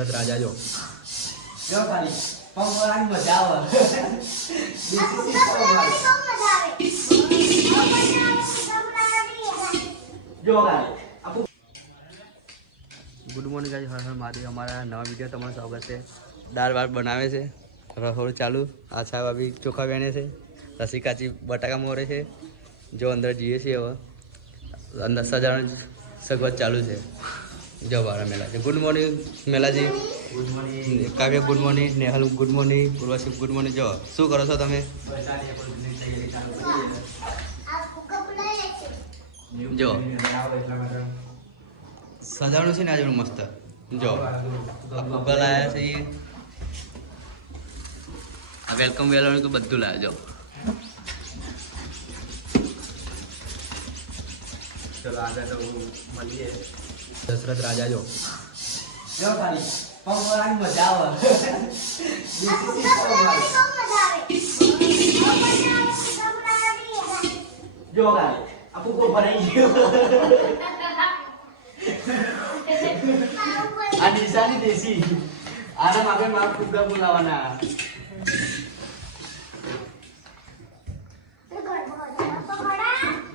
દશરથ રાજા જો જો ખાલી પંગોરાની મજા આવે જો ખાલી good morning guys, Har Har Mahadev. અમારા નવા વિડીયો તમારું સ્વાગત છે। દાળ ભાત બનાવે છે, રસોડું ચાલુ। આ સાહેબ અભી ચોખા વેણે છે, લસી કાચી બટાકા મોરે છે। જો અંદર જઈએ છીએ, હવે અંદર સજાવણ સગવડ ચાલુ છે। જો બારા મેલા છે। ગુડ મોર્નિંગ મેલાજી। Good morning Kavya good morning, Nehal good morning, Purvashi good morning. જો શું કરો છો તમે? જો સજાવણું છે ને આજે મસ્ત। જો ફુગ્ગા લાયા છે, આ વેલકમ વેલકમ તો બધું લાયા। જો ચલો આગળ તો મળીએ। દશરથ રાજા જો જો ખાલી પંગોરાની મજા આવે જો ખાલી આ ફુગ્ગો ભરાઈ ગયો આ નિશાની દેશી આના માટે મારા ફુગ્ગા બોલાવાના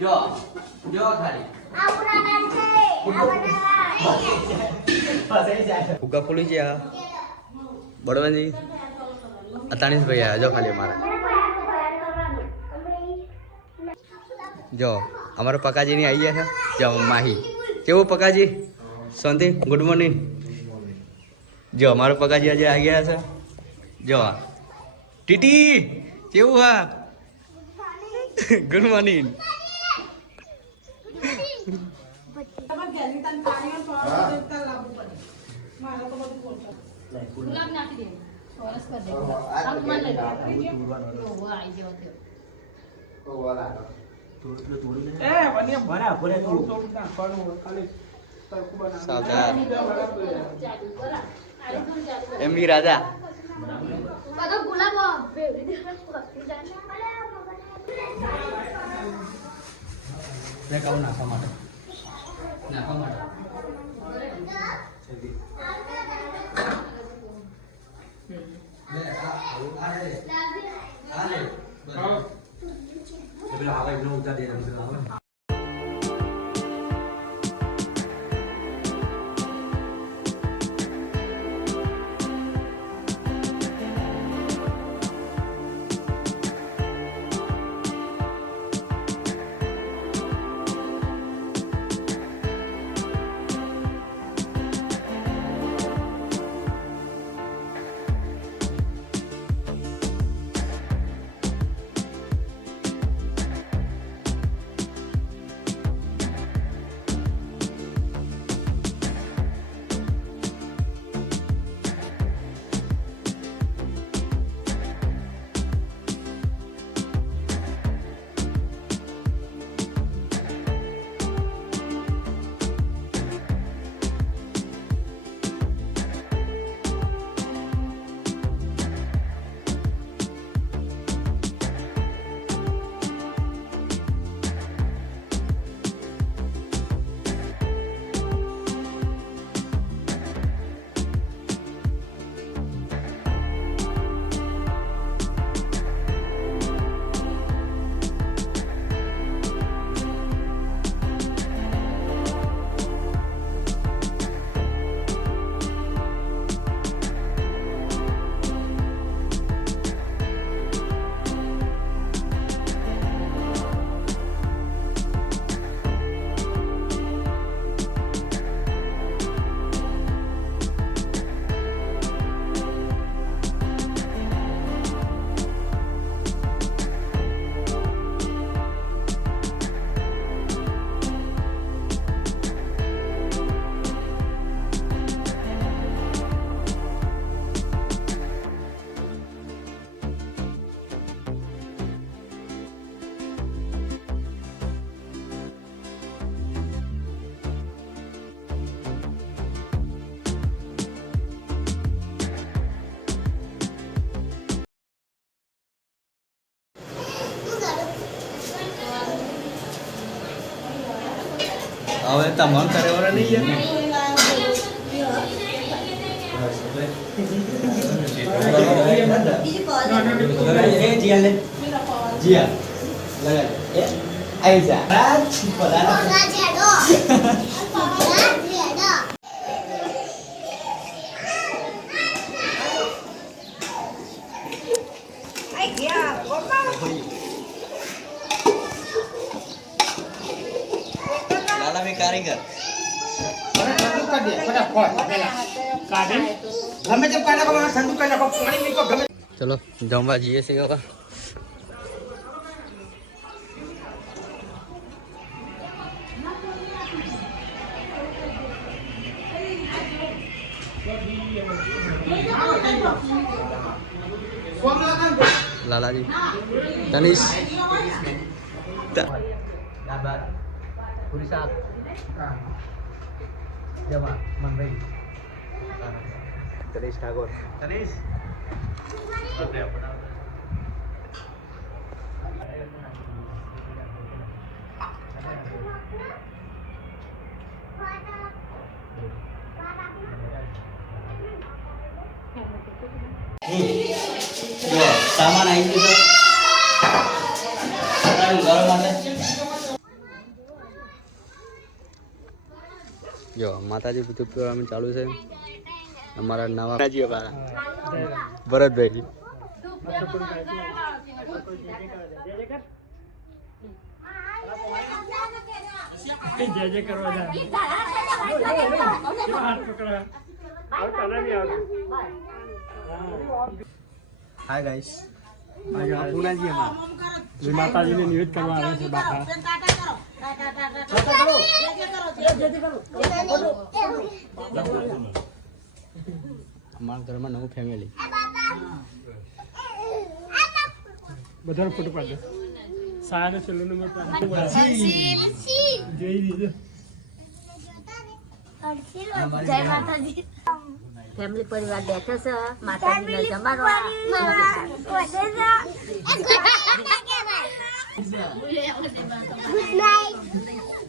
જો જો ખાલી ફુગ્ગા ફૂલી ગયા બળવંતજી અતાણીસ ભાઈ આવ્યા। જો ખાલી અમારા જો અમારા પકાજીની આવી ગયા છે। જો માહી કેવું પકાજી? શાંતિ? Good morning. જો અમારો પકાજી આજે આવી ગયા છે। જો ટીટી કેવું? હા ગુડ મોર્નિંગ। ગુલાબ નાખી દે સરસ કર દે આમ મન લે ઓ આઈ ગયો એ વનિયા ભરા ભરે થોડું નાખવાનું ખાલી સાવધાન એમની રાજા બધો ગુલાબ મેં કહું નાખવા માટે નાખવા માટે હવે તમામ કરે વાળા નહીં યાર લાલા ભાઈ કારીગર ગમે તેમ કાઢો ઠંડુ કરી નાખો પાણી મૂકો ગમે ચલો જમવા જઈએ છીએ હવે લાલાજી તનિષ પૂરી શાક જમા મનભાઈ તનિષ ઠાકોર તનિષ જો સામાન આવી ગયો ગરમ માટે જો માતાજી બધું પીવાનું ચાલુ છે અમારા નવા ભરતભાઈ હાય ગાઈસ પૂનાજી અમારા માતાજીને નિવેદ કરવા આવે છે બાપા અમારા ઘરમાં નવું ફેમિલી બધાનો ફોટો પાડો સારા છેલ્લો નંબર જોઈ લીધો જય માતાજી ફેમિલી પરિવાર બેઠો છે માતાજીને જમાડવા ગુડ નાઇટ